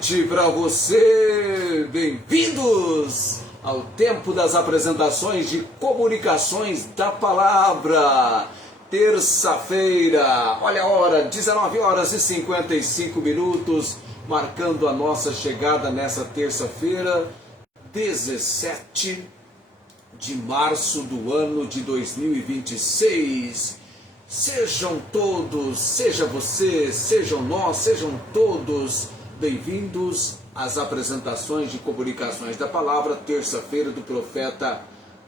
noite para você! Bem-vindos ao tempo das apresentações de comunicações da palavra. Terça-feira, olha a hora, 19 horas e 55 minutos, marcando a nossa chegada nessa terça-feira, 17 de março do ano de 2026. Sejam todos, seja você, sejam nós, sejam todos bem-vindos às apresentações de comunicações da palavra, terça-feira do profeta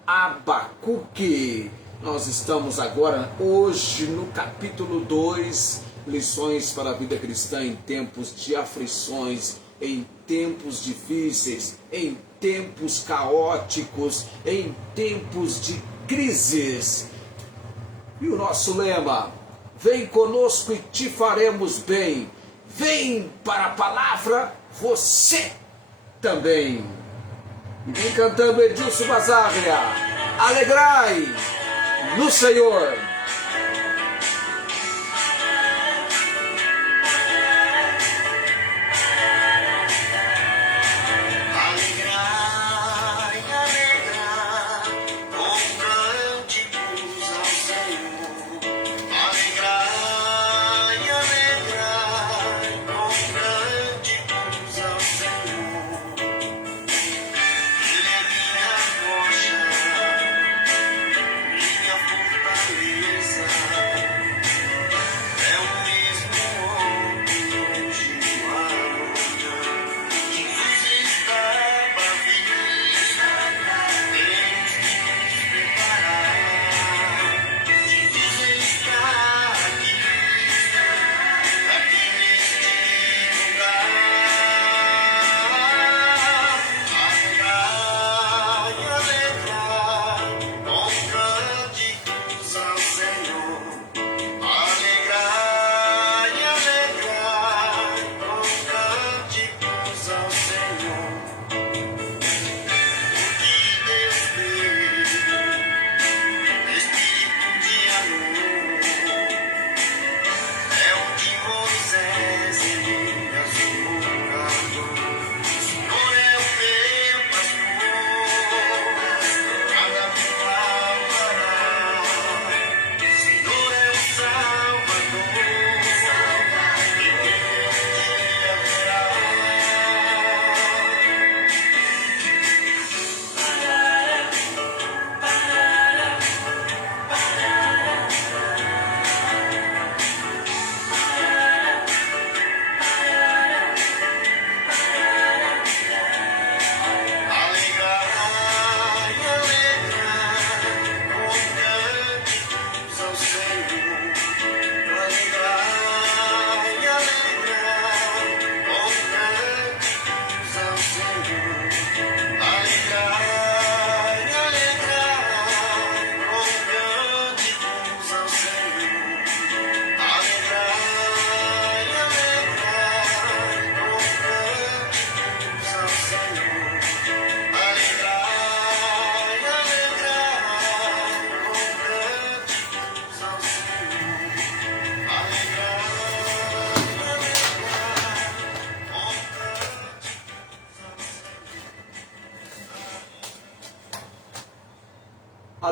Abacuque. Nós estamos agora, hoje, no capítulo 2, lições para a vida cristã em tempos de aflições, em tempos difíceis, em tempos caóticos, em tempos de crises. E o nosso lema: vem conosco e te faremos bem. Vem para a palavra, você também. E vem cantando Edilson Basaglia. Alegrai no Senhor.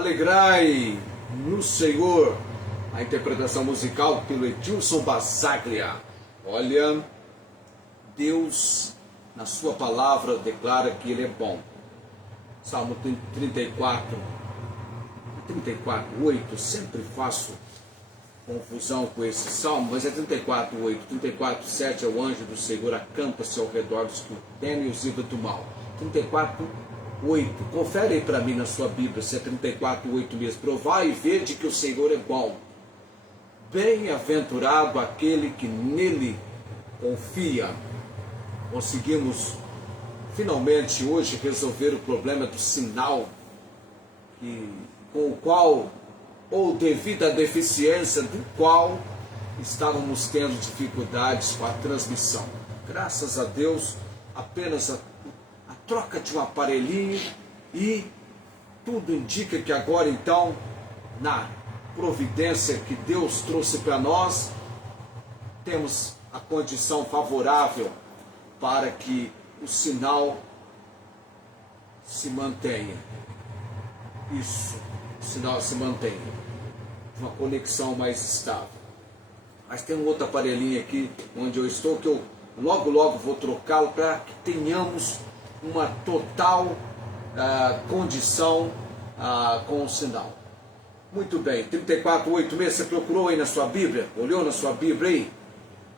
Alegrai no Senhor, a interpretação musical pelo Edilson Basaglia. Olha, Deus, na sua palavra, declara que Ele é bom. Salmo 34, 8, sempre faço confusão com esse salmo, mas é 34, 8, 34, 7, é o anjo do Senhor, acampa-se ao redor dos que temem os ímpios do mal. 34, 8, confere aí para mim na sua Bíblia se é 34, 8 mesmo. Provai e vede que o Senhor é bom. Bem-aventurado aquele que nele confia. Conseguimos finalmente hoje resolver o problema do sinal com o qual, ou devido à deficiência do qual, estávamos tendo dificuldades com a transmissão. Graças a Deus, apenas a troca de um aparelhinho e tudo indica que agora então, na providência que Deus trouxe para nós, temos a condição favorável para que o sinal se mantenha. Isso, o sinal se mantenha. Uma conexão mais estável. Mas tem um outro aparelhinho aqui onde eu estou, que eu logo vou trocá-lo para que tenhamos uma total condição com o sinal. Muito bem, 34:8:6, você procurou aí na sua Bíblia? Olhou na sua Bíblia aí?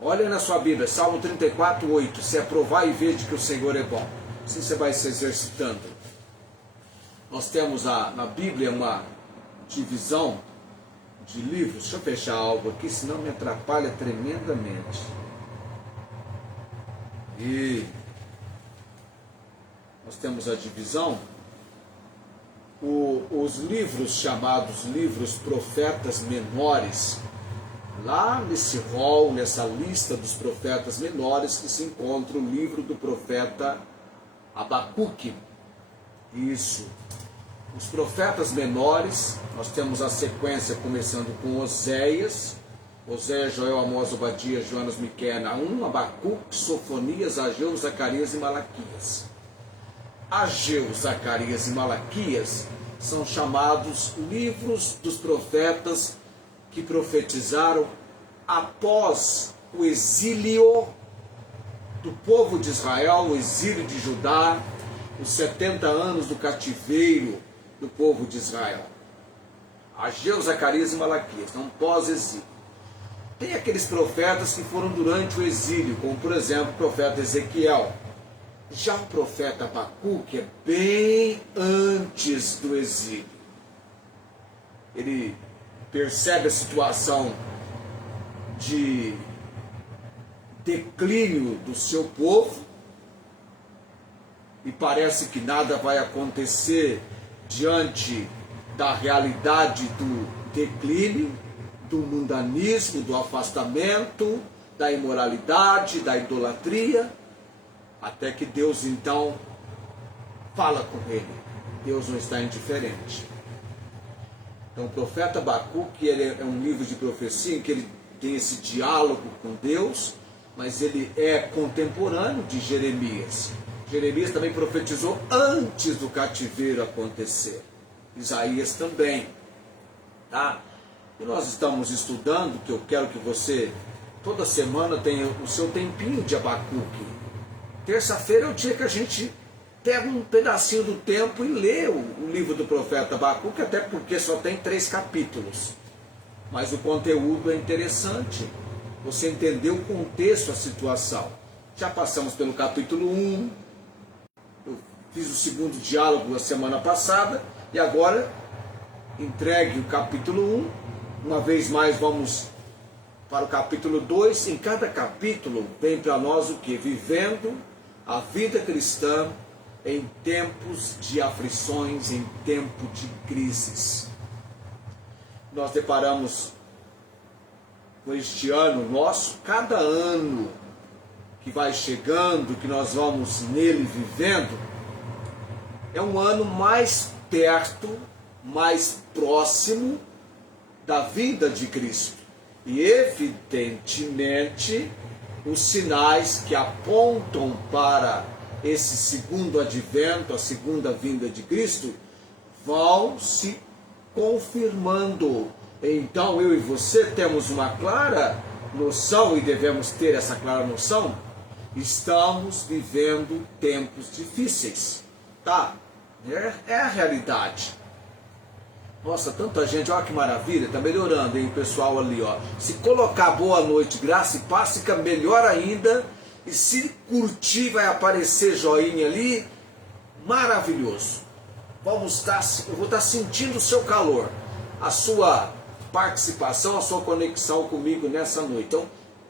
Olha na sua Bíblia, Salmo 34:8, se é provar e ver de que o Senhor é bom. Assim você vai se exercitando. Nós temos na Bíblia uma divisão de livros. Deixa eu fechar algo aqui, senão me atrapalha tremendamente. E nós temos a divisão, os livros chamados livros profetas menores, lá nesse rol, nessa lista dos profetas menores, que se encontra o livro do profeta Abacuque. Isso. Os profetas menores, nós temos a sequência começando com Oséias, Joel, Amós, Obadias, Jonas, Miqueias, Naum, Abacuque, Sofonias, Ageu, Zacarias e Malaquias. Ageu, Zacarias e Malaquias são chamados livros dos profetas que profetizaram após o exílio do povo de Israel, o exílio de Judá, os 70 anos do cativeiro do povo de Israel. Ageu, Zacarias e Malaquias, então pós-exílio. Tem aqueles profetas que foram durante o exílio, como por exemplo o profeta Ezequiel. Já o profeta Abacuque é bem antes do exílio. Ele percebe a situação de declínio do seu povo e parece que nada vai acontecer diante da realidade do declínio, do mundanismo, do afastamento, da imoralidade, da idolatria, até que Deus então fala com ele. Deus não está indiferente. Então o profeta Abacuque, ele é um livro de profecia em que ele tem esse diálogo com Deus, mas ele é contemporâneo de Jeremias. Jeremias também profetizou antes do cativeiro acontecer. Isaías também. Tá? E nós estamos estudando, que eu quero que você, toda semana, tenha o seu tempinho de Abacuque. Terça-feira é o dia que a gente pega um pedacinho do tempo e lê o livro do profeta Abacuque, até porque só tem 3 capítulos. Mas o conteúdo é interessante. Você entendeu o contexto, a situação. Já passamos pelo capítulo 1. Eu fiz o segundo diálogo na semana passada. E agora, entregue o capítulo 1. Uma vez mais, vamos para o capítulo 2. Em cada capítulo vem para nós o que? Vivendo a vida cristã em tempos de aflições, em tempo de crises. Nós deparamos com este ano nosso, cada ano que vai chegando, que nós vamos nele vivendo, é um ano mais perto, mais próximo da vinda de Cristo. E evidentemente, os sinais que apontam para esse segundo advento, a segunda vinda de Cristo, vão se confirmando. Então eu e você temos uma clara noção, e devemos ter essa clara noção, estamos vivendo tempos difíceis, tá? É a realidade. Nossa, tanta gente, olha que maravilha, tá melhorando, hein, o pessoal ali, ó. Se colocar boa noite, graça e paz, fica melhor ainda. E se curtir, vai aparecer joinha ali, maravilhoso. Eu vou estar sentindo o seu calor, a sua participação, a sua conexão comigo nessa noite. Então,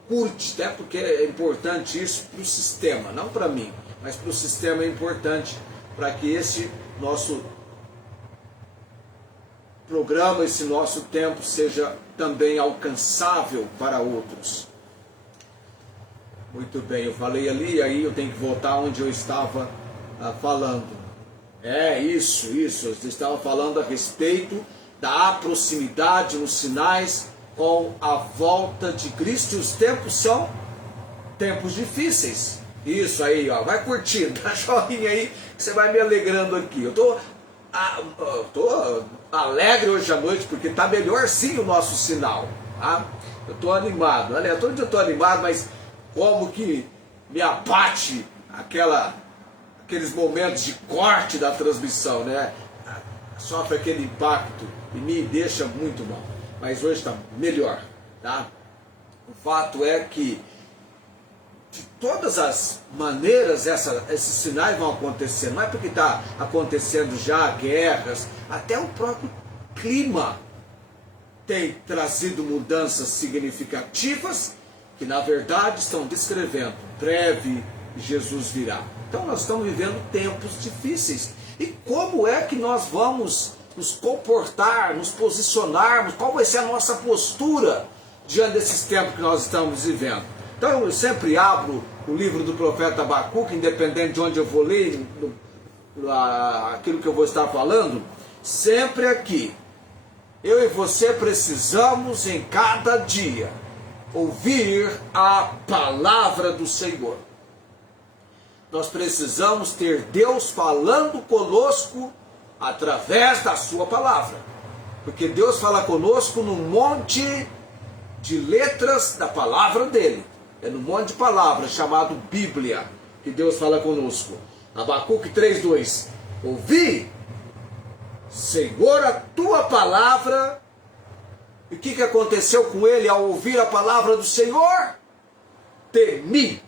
curte, até porque é importante isso para o sistema, não para mim, mas para o sistema é importante, para que esse nosso programa, esse nosso tempo seja também alcançável para outros. Muito bem, eu falei ali, aí eu tenho que voltar onde eu estava falando. Isso, eu estava falando a respeito da proximidade nos sinais com a volta de Cristo. E os tempos são tempos difíceis. Isso aí, ó. Vai curtindo, dá joinha aí, que você vai me alegrando aqui. Eu tô alegre hoje à noite, porque tá melhor sim o nosso sinal, tá? Eu tô animado. Olha, todo dia eu tô animado, mas como que me abate aqueles momentos de corte da transmissão, né? Sofre aquele impacto e me deixa muito mal. Mas hoje está melhor, tá? O fato é que de todas as maneiras esses sinais vão acontecer. Não é porque está acontecendo já guerras, até o próprio clima tem trazido mudanças significativas que na verdade estão descrevendo breve Jesus virá. Então nós estamos vivendo tempos difíceis. E como é que nós vamos nos comportar, nos posicionarmos? Qual vai ser a nossa postura diante desses tempos que nós estamos vivendo? Então eu sempre abro o livro do profeta Abacuque, independente de onde eu vou ler, aquilo que eu vou estar falando, sempre aqui. Eu e você precisamos em cada dia ouvir a palavra do Senhor. Nós precisamos ter Deus falando conosco através da sua palavra. Porque Deus fala conosco num monte de letras da palavra dele. É num monte de palavras chamado Bíblia que Deus fala conosco. Abacuque 3:2. Ouvi, Senhor, a tua palavra. E o que aconteceu com ele ao ouvir a palavra do Senhor? Temi.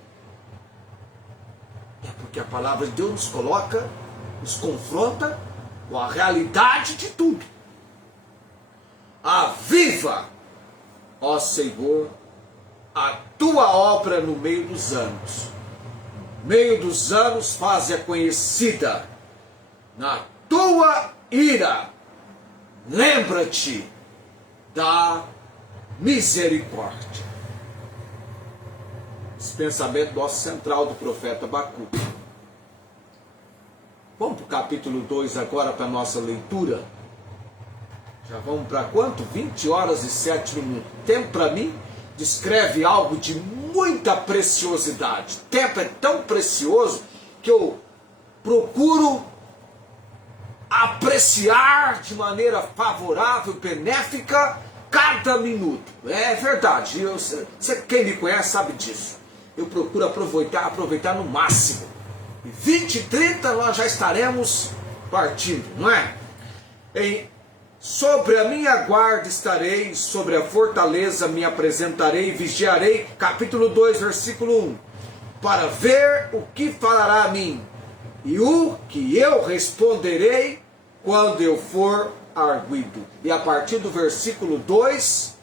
É porque a palavra de Deus nos coloca, nos confronta com a realidade de tudo. Aviva, ó Senhor, a tua obra no meio dos anos. No meio dos anos faze-a conhecida. Na tua ira, lembra-te da misericórdia. Esse pensamento nosso central do profeta Abacuque. Vamos para o capítulo 2 agora para a nossa leitura. Já vamos para quanto? 20 horas e 7 minutos. Tempo para mim descreve algo de muita preciosidade. Tempo é tão precioso que eu procuro apreciar de maneira favorável, benéfica, cada minuto. É verdade. Quem me conhece sabe disso. Eu procuro aproveitar no máximo. E 20 e 30 nós já estaremos partindo, não é? Sobre a minha guarda estarei, sobre a fortaleza me apresentarei, vigiarei, capítulo 2, versículo 1, para ver o que falará a mim, e o que eu responderei quando eu for arguido. E a partir do versículo 2,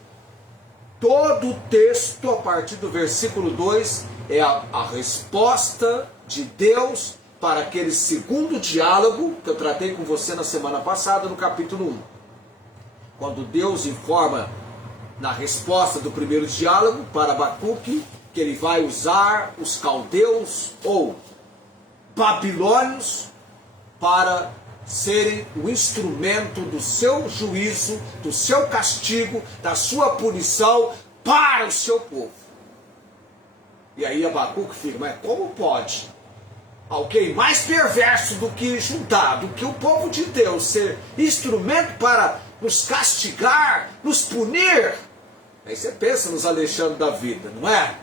todo o texto, a partir do versículo 2, é a resposta de Deus para aquele segundo diálogo que eu tratei com você na semana passada, no capítulo 1. Quando Deus informa na resposta do primeiro diálogo para Abacuque que ele vai usar os caldeus ou babilônios para serem o instrumento do seu juízo, do seu castigo, da sua punição para o seu povo. E aí Abacuque fica, mas como pode alguém mais perverso do que Judá, do que o povo de Deus, ser instrumento para nos castigar, nos punir? Aí você pensa nos Alexandre da vida, não é?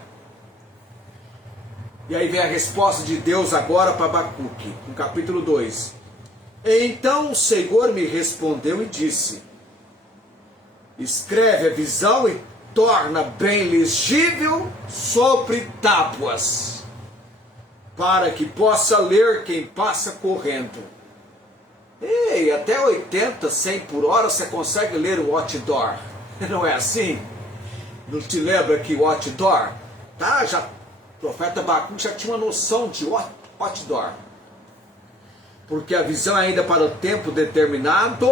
E aí vem a resposta de Deus agora para Abacuque, no capítulo 2. Então o Senhor me respondeu e disse: escreve a visão e torna bem legível sobre tábuas, para que possa ler quem passa correndo. Ei, até 80, 100 por hora você consegue ler o outdoor. Não é assim? Não te lembra que o outdoor? Tá, o profeta Abacuque já tinha uma noção de outdoor. Porque a visão é ainda para o tempo determinado,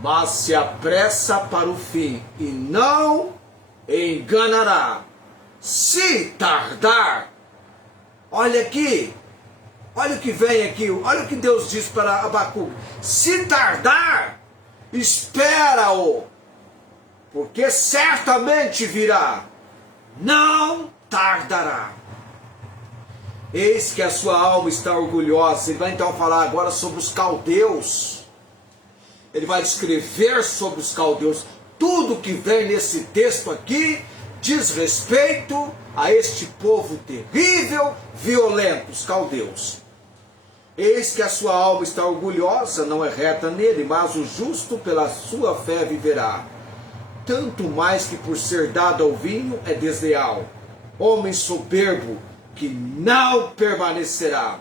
mas se apressa para o fim, e não enganará. Se tardar, olha aqui, olha o que vem aqui, olha o que Deus diz para Abacuque: se tardar, espera-o, porque certamente virá, não tardará. Eis que a sua alma está orgulhosa. Ele vai então falar agora sobre os caldeus. Ele vai descrever sobre os caldeus. Tudo que vem nesse texto aqui diz respeito a este povo terrível, violento, os caldeus. Eis que a sua alma está orgulhosa, não é reta nele, mas o justo pela sua fé viverá. Tanto mais que por ser dado ao vinho é desleal. Homem soberbo que não permanecerá,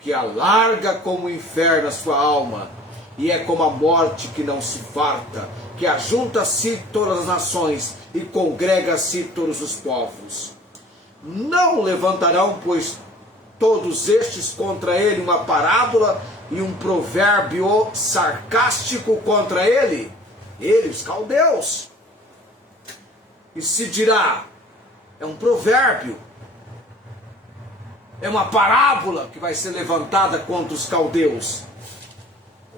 que alarga como o inferno a sua alma, e é como a morte que não se farta, que ajunta a si todas as nações e congrega a si todos os povos. Não levantarão, pois, todos estes contra ele uma parábola e um provérbio sarcástico contra ele? Ele, os caldeus. E se dirá, é um provérbio, é uma parábola que vai ser levantada contra os caldeus.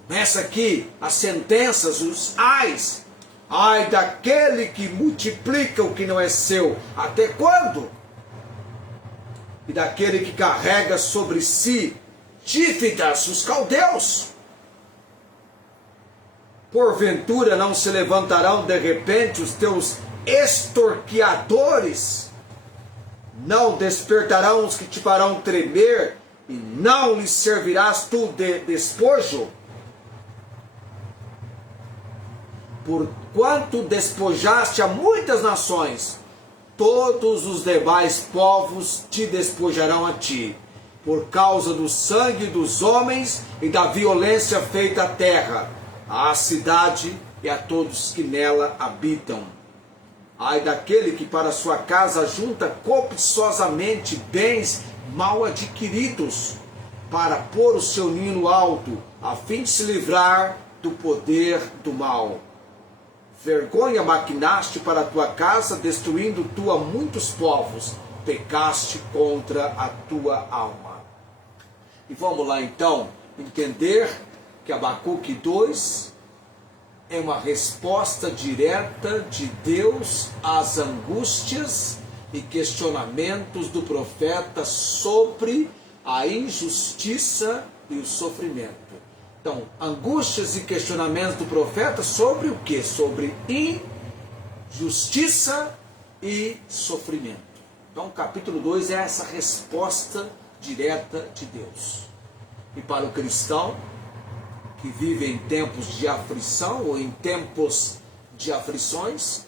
Começa aqui as sentenças, os ais. Ai daquele que multiplica o que não é seu. Até quando? E daquele que carrega sobre si dívidas, os caldeus. Porventura não se levantarão de repente os teus extorquiadores? Não despertarão os que te farão tremer, e não lhes servirás tu de despojo? Porquanto despojaste a muitas nações, todos os demais povos te despojarão a ti, por causa do sangue dos homens e da violência feita à terra, à cidade e a todos que nela habitam. Ai daquele que para sua casa junta cobiçosamente bens mal adquiridos, para pôr o seu ninho no alto, a fim de se livrar do poder do mal. Vergonha maquinaste para a tua casa, destruindo tu a muitos povos, pecaste contra a tua alma. E vamos lá então entender que Abacuque 2 é uma resposta direta de Deus às angústias e questionamentos do profeta sobre a injustiça e o sofrimento. Então, angústias e questionamentos do profeta sobre o quê? Sobre injustiça e sofrimento. Então, o capítulo 2 é essa resposta direta de Deus. E para o cristão que vive em tempos de aflição ou em tempos de aflições,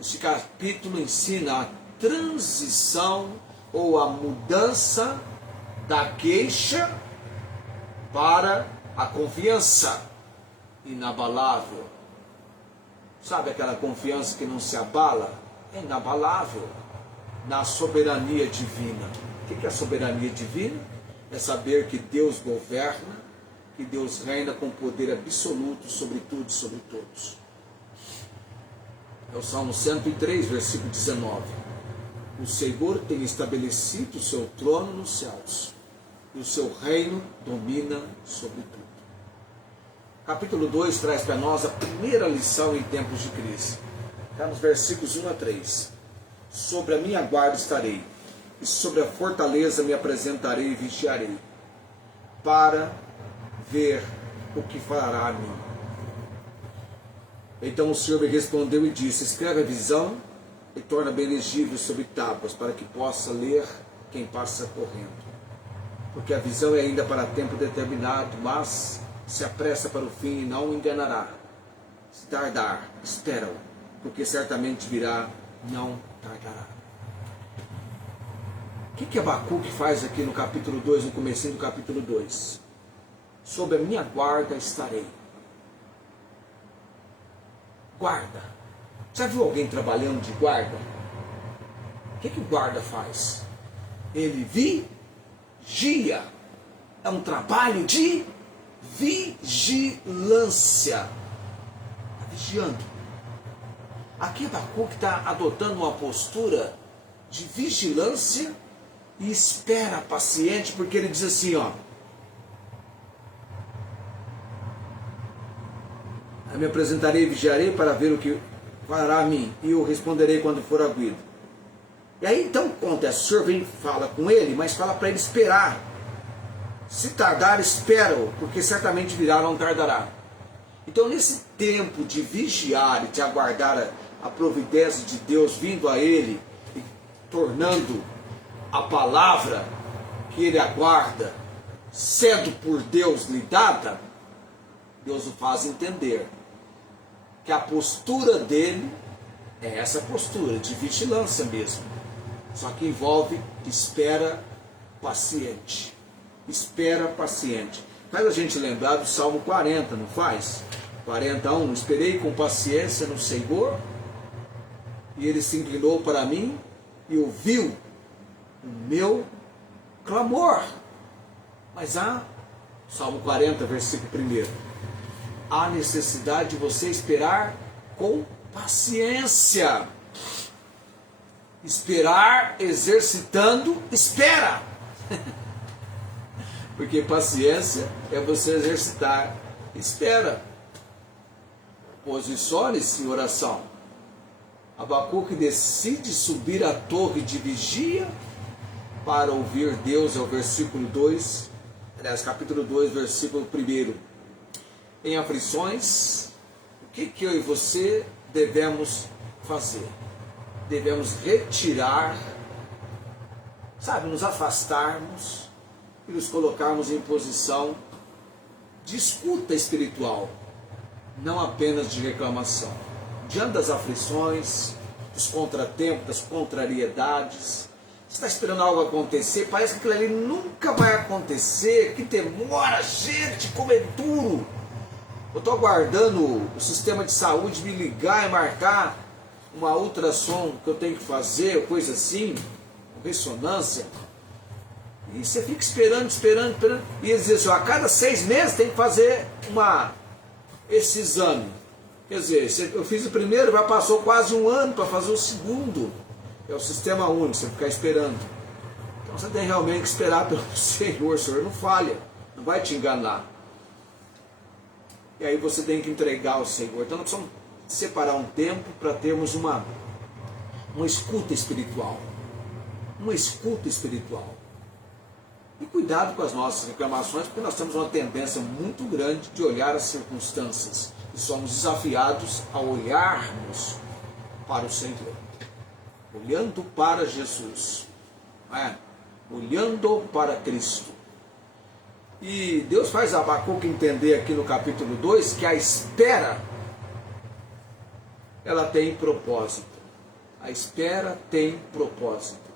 este capítulo ensina a transição ou a mudança da queixa para a confiança inabalável. Sabe aquela confiança que não se abala? É inabalável na soberania divina. O que é a soberania divina? É saber que Deus governa, que Deus reina com poder absoluto sobre tudo e sobre todos. É o Salmo 103, versículo 19. O Senhor tem estabelecido o seu trono nos céus, e o seu reino domina sobre tudo. Capítulo 2 traz para nós a primeira lição em tempos de crise. Está nos versículos 1 a 3. Sobre a minha guarda estarei, e sobre a fortaleza me apresentarei e vigiarei, para ver o que fará a mim. Então o Senhor me respondeu e disse: escreve a visão e torna bem legível sobre tábuas, para que possa ler quem passa correndo. Porque a visão é ainda para tempo determinado, mas se apressa para o fim e não o enganará. Se tardar, espera-o, porque certamente virá, não tardará. O que Abacuque faz aqui no capítulo 2, no comecinho do capítulo 2? Sob a minha guarda estarei. Guarda. Já viu alguém trabalhando de guarda? O que o guarda faz? Ele vigia. É um trabalho de vigilância. Está vigiando. Aqui Abacuque está adotando uma postura de vigilância e espera paciente, porque ele diz assim, ó: eu me apresentarei e vigiarei para ver o que fará a mim, e eu responderei quando for arguido. E aí então acontece, o Senhor vem e fala com ele, mas fala para ele esperar. Se tardar, espera-o, porque certamente virá, não tardará. Então nesse tempo de vigiar e de aguardar a providência de Deus vindo a ele, e tornando a palavra que ele aguarda, sendo por Deus lhe dada, Deus o faz entender que a postura dele é essa postura de vigilância mesmo, só que envolve espera paciente. Espera paciente. Faz a gente lembrar do Salmo 40, não faz? 41, esperei com paciência no Senhor, e ele se inclinou para mim e ouviu o meu clamor. Mas há, Salmo 40, versículo 1, há necessidade de você esperar com paciência. Esperar exercitando espera. Porque paciência é você exercitar espera. Posicione-se em oração. Abacuque decide subir a torre de vigia para ouvir Deus, é o versículo 2, aliás, capítulo 2, versículo 1. Em aflições, o que eu e você devemos fazer? Devemos retirar, nos afastarmos e nos colocarmos em posição de escuta espiritual, não apenas de reclamação. Diante das aflições, dos contratempos, das contrariedades, você está esperando algo acontecer, parece que aquilo ali nunca vai acontecer, que demora, gente, como é duro. Eu estou aguardando o sistema de saúde me ligar e marcar uma ultrassom que eu tenho que fazer, coisa assim, ressonância. E você fica esperando, e eles dizem assim, a cada 6 meses tem que fazer esse exame. Quer dizer, eu fiz o primeiro, já passou quase 1 ano para fazer o segundo. É o sistema único, você ficar esperando. Então você tem realmente que esperar pelo Senhor. O Senhor não falha, não vai te enganar. E aí você tem que entregar ao Senhor. Então nós precisamos separar um tempo para termos uma escuta espiritual. Uma escuta espiritual. E cuidado com as nossas reclamações, porque nós temos uma tendência muito grande de olhar as circunstâncias. E somos desafiados a olharmos para o Senhor. Olhando para Jesus. Olhando para Cristo. E Deus faz Abacuque entender aqui no capítulo 2 que a espera, ela tem propósito. A espera tem propósito.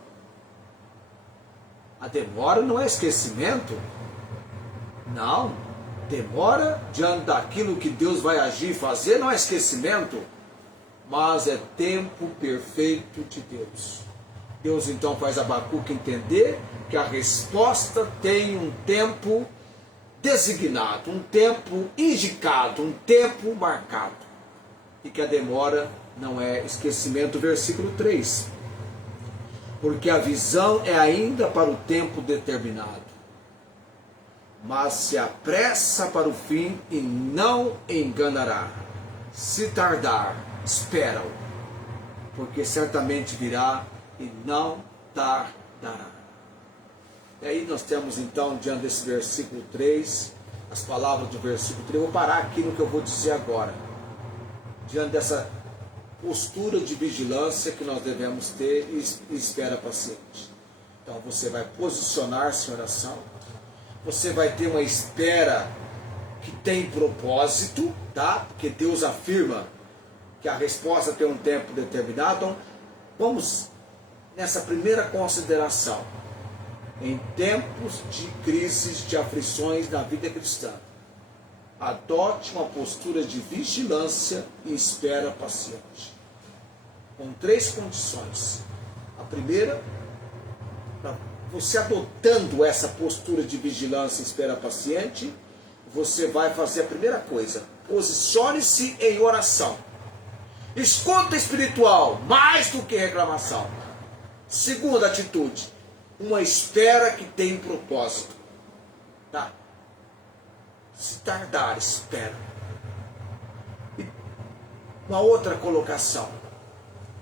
A demora não é esquecimento. Não. Demora diante daquilo que Deus vai agir e fazer não é esquecimento. Mas é tempo perfeito de Deus. Deus então faz Abacuque entender que a resposta tem um tempo designado, um tempo indicado, um tempo marcado. E que a demora não é esquecimento. Versículo 3. Porque a visão é ainda para o tempo determinado, mas se apressa para o fim e não enganará. Se tardar, espera-o, porque certamente virá e não tardará. E aí nós temos então, diante desse versículo 3, as palavras do versículo 3, eu vou parar aqui no que eu vou dizer agora. Diante dessa postura de vigilância que nós devemos ter e espera paciente. Então você vai posicionar-se em oração, você vai ter uma espera que tem propósito, tá? Porque Deus afirma que a resposta tem um tempo determinado. Então vamos nessa primeira consideração. Em tempos de crises, de aflições na vida cristã, adote uma postura de vigilância e espera paciente. Com 3 condições. A primeira, você adotando essa postura de vigilância e espera paciente, você vai fazer a primeira coisa. Posicione-se em oração. Escuta espiritual, mais do que reclamação. Segunda atitude, uma espera que tem propósito. Tá? Se tardar, espera. E uma outra colocação.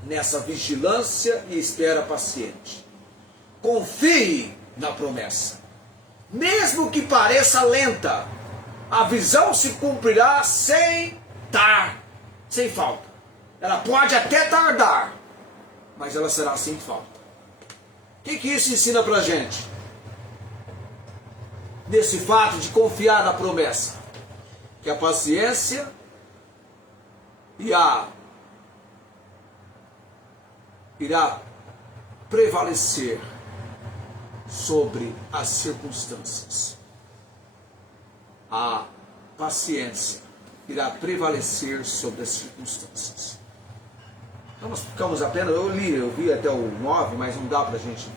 nessa vigilância e espera paciente. Confie na promessa. Mesmo que pareça lenta, a visão se cumprirá sem falta. Ela pode até tardar, mas ela será sem falta. O que isso ensina pra gente? Nesse fato de confiar na promessa, que a paciência irá prevalecer sobre as circunstâncias. A paciência irá prevalecer sobre as circunstâncias. Então nós ficamos apenas, eu vi até o 9, mas não dá para a gente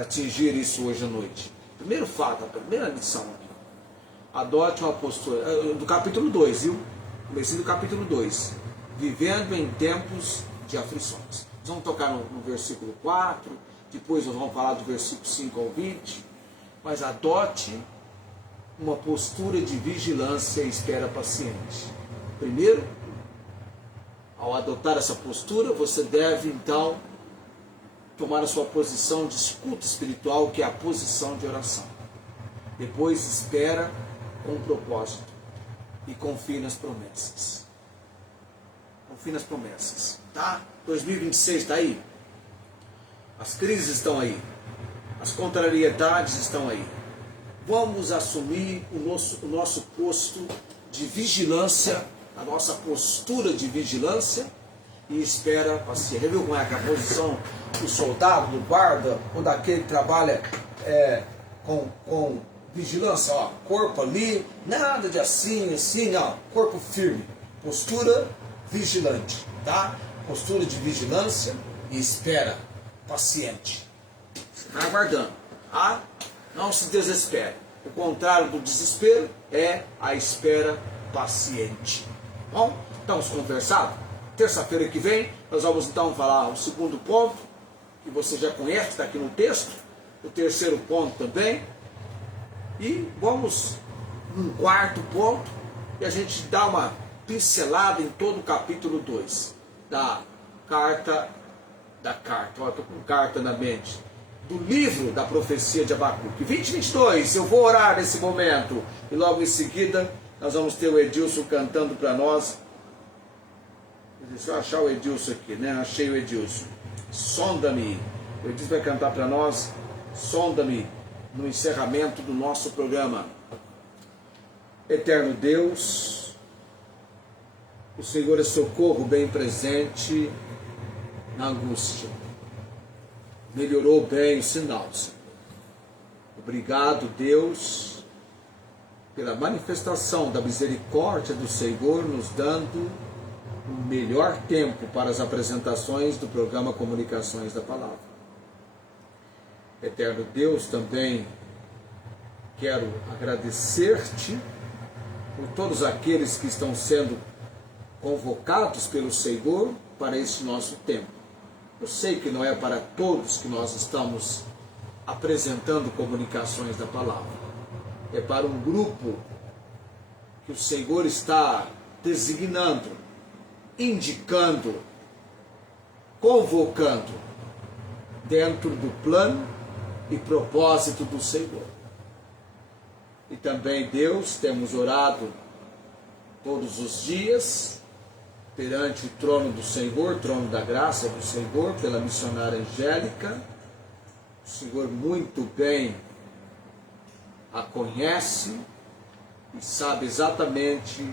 atingir isso hoje à noite. Primeiro fato, a primeira lição aqui. Adote uma postura, do capítulo 2, viu? Comecei do capítulo 2. Vivendo em tempos de aflições. Nós vamos tocar no versículo 4, depois nós vamos falar do versículo 5 ao 20, mas adote uma postura de vigilância e espera paciente. Primeiro, ao adotar essa postura, você deve então tomar a sua posição de escuta espiritual, que é a posição de oração. Depois espera com um propósito e confie nas promessas. Confie nas promessas, tá? 2026 está aí. As crises estão aí. As contrariedades estão aí. Vamos assumir o nosso posto de vigilância, a nossa postura de vigilância e espera paciente. Já viu como é que a posição do soldado, do guarda, ou daquele que trabalha com vigilância? Ó, corpo ali, nada de assim, não. Corpo firme. Postura vigilante, tá? Postura de vigilância e espera paciente. Você está aguardando, tá? Não se desespere. O contrário do desespero é a espera paciente. Bom, estamos conversados? Terça-feira que vem, nós vamos então falar o segundo ponto, que você já conhece, está aqui no texto. O terceiro ponto também. E vamos num quarto ponto, e a gente dá uma pincelada em todo o capítulo 2 da carta. Olha, estou com carta na mente. Do livro da profecia de Abacuque. 2022, eu vou orar nesse momento. E logo em seguida, nós vamos ter o Edilson cantando para nós. Deixa eu achar o Edilson aqui, né? Achei o Edilson. Sonda-me. O Edilson vai cantar para nós. Sonda-me no encerramento do nosso programa. Eterno Deus, o Senhor é socorro bem presente na angústia. Melhorou bem o sinal, Senhor. Obrigado, Deus, pela manifestação da misericórdia do Senhor, nos dando o melhor tempo para as apresentações do programa Comunicações da Palavra. Eterno Deus, também quero agradecer-te por todos aqueles que estão sendo convocados pelo Senhor para este nosso tempo. Eu sei que não é para todos que nós estamos apresentando comunicações da palavra. É para um grupo que o Senhor está designando, indicando, convocando, dentro do plano e propósito do Senhor. E também, Deus, temos orado todos os dias perante o trono do Senhor, trono da graça do Senhor, pela missionária Angélica. O Senhor muito bem a conhece e sabe exatamente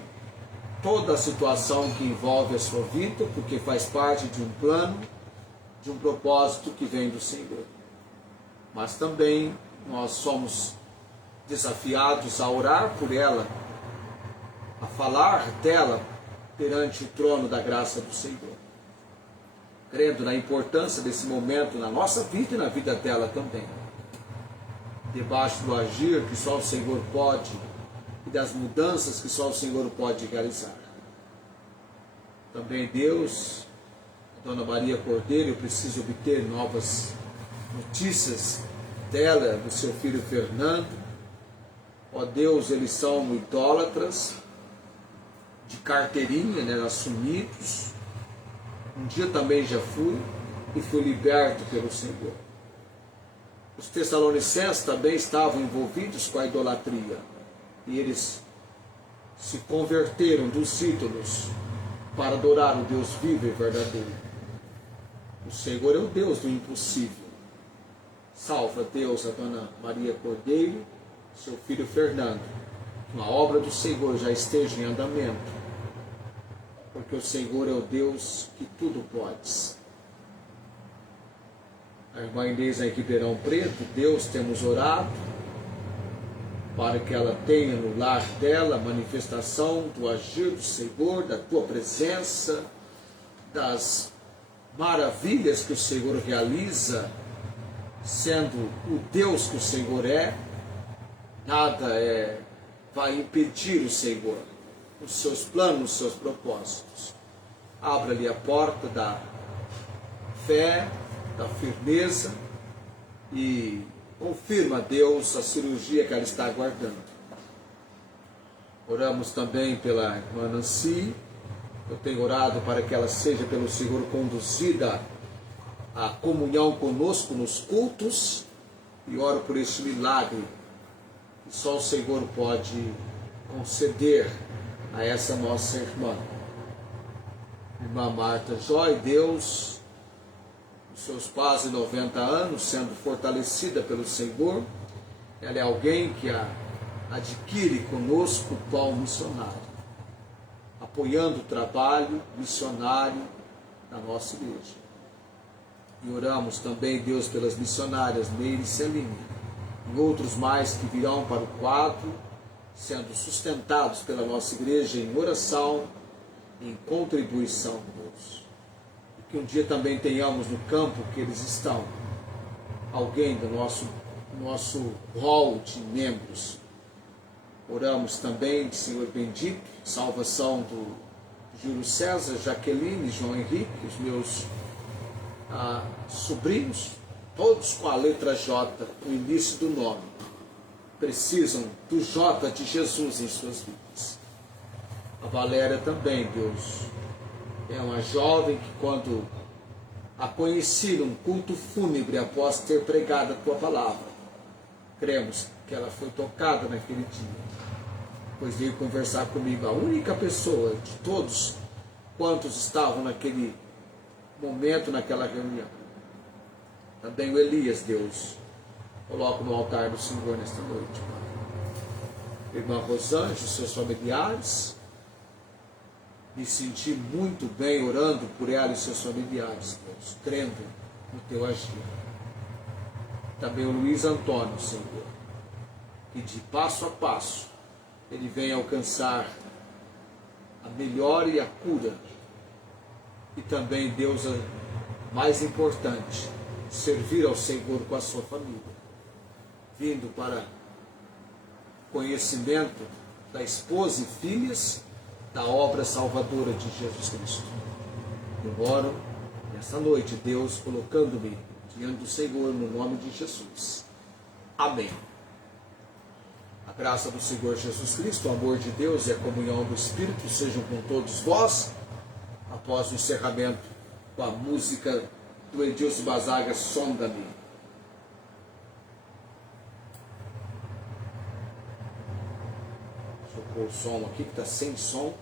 toda a situação que envolve a sua vida, porque faz parte de um plano, de um propósito que vem do Senhor. Mas também nós somos desafiados a orar por ela, a falar dela perante o trono da graça do Senhor, crendo na importância desse momento na nossa vida e na vida dela também, debaixo do agir que só o Senhor pode e das mudanças que só o Senhor pode realizar. Também, Deus, a Dona Maria Cordeiro, eu preciso obter novas notícias dela, do seu filho Fernando. Ó Deus, eles são idólatras, de carteirinha, né, assumidos, Um dia também já fui e fui liberto pelo Senhor. Os Tessalonicenses também estavam envolvidos com a idolatria. E eles se converteram dos ídolos para adorar o Deus vivo e verdadeiro. O Senhor é o Deus do impossível. Salva Deus a Dona Maria Cordeiro, seu filho Fernando. Que a obra do Senhor já esteja em andamento. Porque o Senhor é o Deus que tudo pode. A irmã Inês em Ribeirão Preto, Deus temos orado para que ela tenha no lar dela a manifestação do agir do Senhor, da tua presença, das maravilhas que o Senhor realiza, sendo o Deus que o Senhor é. Nada vai impedir o Senhor, os seus planos, os seus propósitos. Abra-lhe a porta da fé, da firmeza e confirma a Deus a cirurgia que ela está aguardando. Oramos também pela irmã Nancy. Eu tenho orado para que ela seja pelo Senhor conduzida à comunhão conosco nos cultos e oro por este milagre que só o Senhor pode conceder a essa nossa irmã. Irmã Marta Joy, Deus, os seus quase 90 anos, sendo fortalecida pelo Senhor, ela é alguém que adquire conosco o pão missionário, apoiando o trabalho missionário da nossa igreja. E oramos também, Deus, pelas missionárias Neire e Celine, e outros mais que virão para o quadro, sendo sustentados pela nossa igreja em oração, em contribuição, Deus. E que um dia também tenhamos no campo que eles estão, alguém do nosso hall de membros. Oramos também, Senhor bendito, salvação do Júlio César, Jaqueline, João Henrique, os meus sobrinhos, todos com a letra J, o início do nome, precisam do J de Jesus em suas vidas. A Valéria também, Deus, é uma jovem que quando a conheci num culto fúnebre após ter pregado a tua palavra, cremos que ela foi tocada naquele dia, pois veio conversar comigo, a única pessoa de todos quantos estavam naquele momento, naquela reunião. Também o Elias, Deus, coloco no altar do Senhor nesta noite, Pai. Irmã Rosângela, seus familiares, me senti muito bem orando por ela e seus familiares, Deus, crendo no teu agir. Também o Luiz Antônio, Senhor, que de passo a passo ele vem alcançar a melhora e a cura. E também, Deus, mais importante, servir ao Senhor com a sua família, vindo para conhecimento da esposa e filhas da obra salvadora de Jesus Cristo. Eu oro nesta noite, Deus, colocando-me diante do Senhor no nome de Jesus. Amém. A graça do Senhor Jesus Cristo, o amor de Deus e a comunhão do Espírito sejam com todos vós. Após o encerramento com a música do Edilson Bazaga, Sonda-me. Deixa eu pôr o som aqui que está sem som.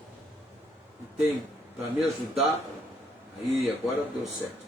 E tem para me ajudar. Aí, agora deu certo.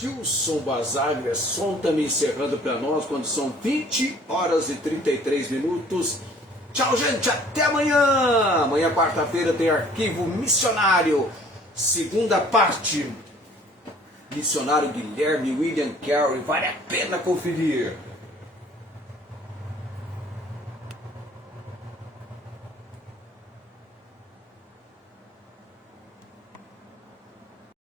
Dilson Basaglia, som também encerrando para nós quando são 20 horas e 33 minutos. Tchau, gente, até amanhã. Amanhã, quarta-feira, tem Arquivo Missionário, segunda parte. Missionário Guilherme William Carey, vale a pena conferir.